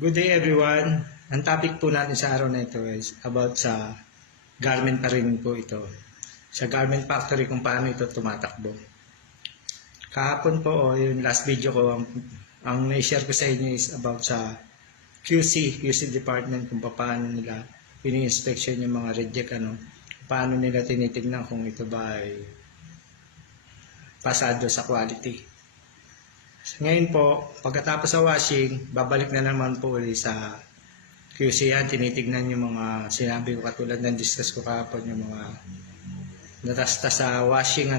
Good day everyone. Ang topic po natin sa araw na ito is about sa garment pa rin po ito. Sa garment factory kung paano ito tumatakbo. Kahapon po yung last video ko, ang na-share ko sa inyo is about sa QC department kung paano nila ini-inspection yung mga reject paano nila tinitignan kung ito ba ay pasado sa quality. Ngayon po, pagkatapos sa washing, babalik na naman po ulit sa QC yan. Tinitignan yung mga sinabi ko katulad ng discuss ko kahapon, yung mga natasta sa washing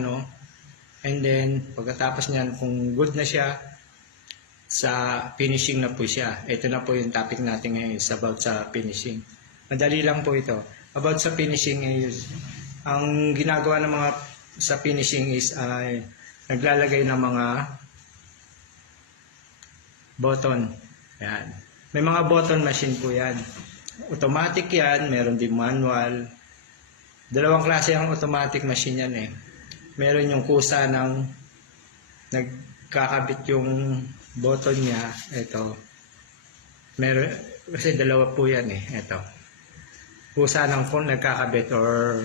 and then pagkatapos niyan kung good na siya, sa finishing na po siya. Ito na po yung topic natin ngayon is about sa finishing. Madali lang po ito. About sa finishing is, ang ginagawa ng mga sa finishing is ay naglalagay ng mga button. Yan. May mga button machine po yan. Automatic yan, meron din manual. Dalawang klase ang automatic machine yan eh. Meron yung kusa ng nagkakabit yung button niya. Ito. Meron, kasi dalawa po yan eh. Ito. Kusa ng kung nagkakabit or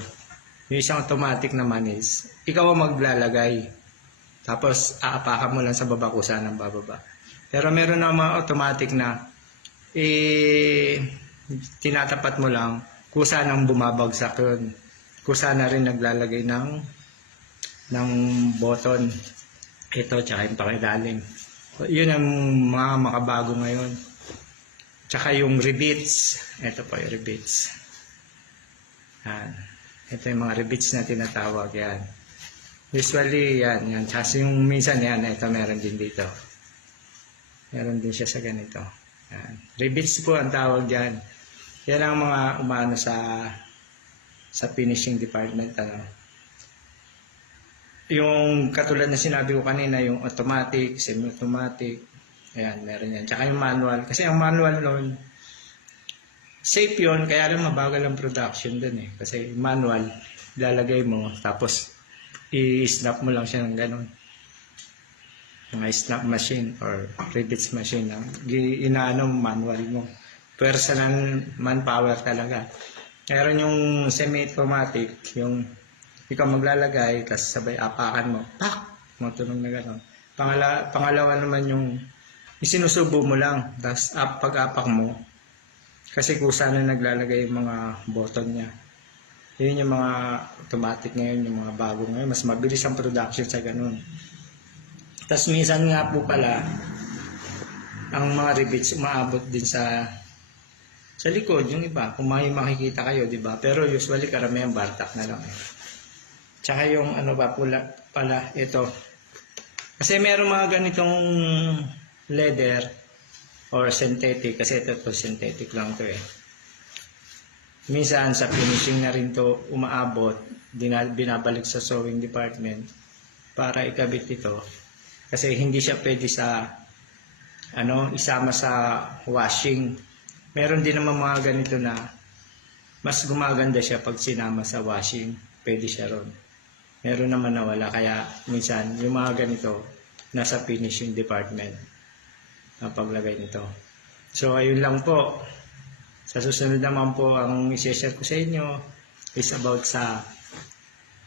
yung isang automatic naman is ikaw ang maglalagay. Tapos aapakan mo lang sa baba kusa ng bababa. Pero meron na mga automatic na tinatapat mo lang kusa nang bumabagsak yun. Kusa na rin naglalagay ng button. Ito, tsaka yung pakilalim. Yun ang mga makabago ngayon. Tsaka yung rivets. Ito po yung rivets. Yan. Ito yung mga rivets na tinatawag yan. Usually yan. Tsaka yung minsan yan. Ito meron din dito. Meron din siya sa ganito. Yan. Rivets po ang tawag dyan. Yan ang mga umano sa finishing department. Yung katulad na sinabi ko kanina, yung automatic, semi-automatic. Ayan, meron yan. Tsaka yung manual. Kasi ang manual nun, safe yun, kaya lang mabagal ang production dun eh. Kasi manual, lalagay mo, tapos i-snap mo lang siya ng ganun. Mga snap machine or rivets machine inaano manual mo, personal manpower talaga. Meron yung semi-automatic, yung ikaw maglalagay tapos sabay apakan mo, pak, matunog na gano'n. Pangalawa naman yung isinusubo mo lang tapos pag-apak mo kasi kusa na naglalagay yung mga button niya. Yun yung mga automatic ngayon, yung mga bago ngayon, mas mabilis ang production sa gano'n. Tapos minsan nga po pala, ang mga rivets umaabot din sa likod, yung iba. Kung may makikita kayo, di ba? Pero usually karamihan bartak na lang. Tsaka yung pala, ito. Kasi meron mga ganitong leather or synthetic. Kasi ito synthetic lang to eh. Minsan sa finishing na rin to umaabot, binabalik sa sewing department para ikabit ito. Kasi hindi siya pwede sa isama sa washing. Meron din naman mga ganito na mas gumaganda siya pag sinama sa washing. Pwede siya ron. Meron naman na wala. Kaya minsan yung mga ganito nasa finishing department ang paglagay nito. So ayun lang po. Sa susunod naman po ang i-share ko sa inyo is about sa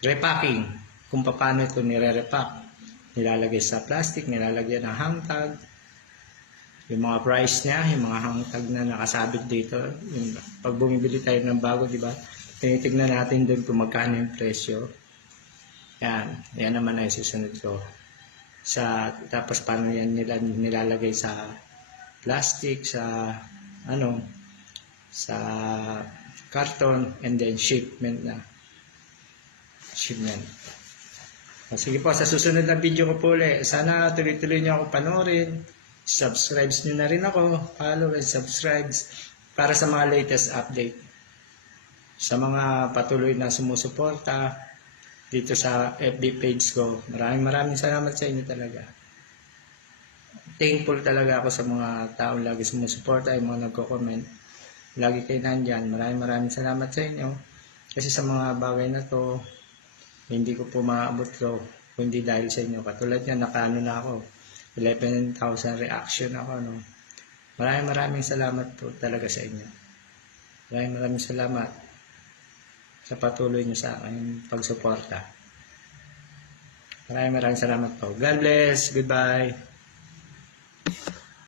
repacking. Kung paano ito nire-repack. Nilalagay sa plastic, nilalagyan ng hang tag. Yung mga price niya, yung mga hang tag na nakasabit dito. Yung, pag bumibili tayo ng bago, di ba? Tinitignan natin doon kung magkano yung presyo. Yan. Yan naman ay susunod ko. Tapos paano yan nilalagay sa plastic, sa karton, and then shipment. Sige po, sa susunod na video ko po ulit. Sana tuloy-tuloy niyo ako panoorin. Subscribe niyo na rin ako. Follow and subscribe para sa mga latest update. Sa mga patuloy na sumusuporta dito sa FB page ko. Maraming salamat sa inyo talaga. Thankful talaga ako sa mga taong lagi sumusuporta, yung mga nagko-comment. Lagi kayo nandyan. Maraming salamat sa inyo. Kasi sa mga bagay na to, hindi ko po maabot ko kundi dahil sa inyo. Katulad yan, nakaano na ako. 11,000 reaction ako. Maraming salamat po talaga sa inyo. Maraming salamat sa patuloy niyo sa aking pagsuporta. Maraming salamat po. God bless. Goodbye.